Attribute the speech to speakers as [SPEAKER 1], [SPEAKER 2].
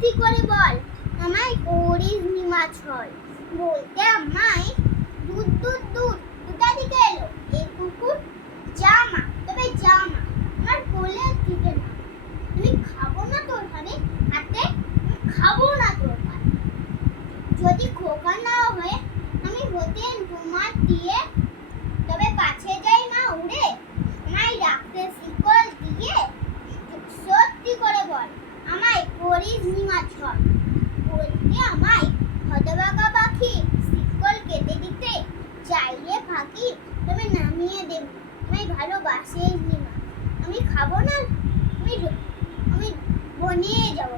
[SPEAKER 1] সত্যি করে বল, আমায় করিস নিমা হল বলতে আমায় দুধ দুধ দুধ দুটা দিকে এলো? এই কুকুর জামা, তবে জামা, আমার কোলে দিকে না। তুমি খাব না তোর হাতে হাতে খাব না তোর হাতে। যদি খোকা না হয়ে আমি হতে তোমার দিয়ে তবে পাছে যাই মা উড়ে আমায় রাখতে শিকল দিয়ে সত্যি করে বল আমায় করিস নিমা ছল বলতে আমায় হতবাকা পাখি শিকল কেটে দিতে চাইলে ফাঁকি তবে নামিয়ে দেব। আমি ভালোবাসিস নিমা। আমি খাব না, আমি আমি বনিয়ে যাব।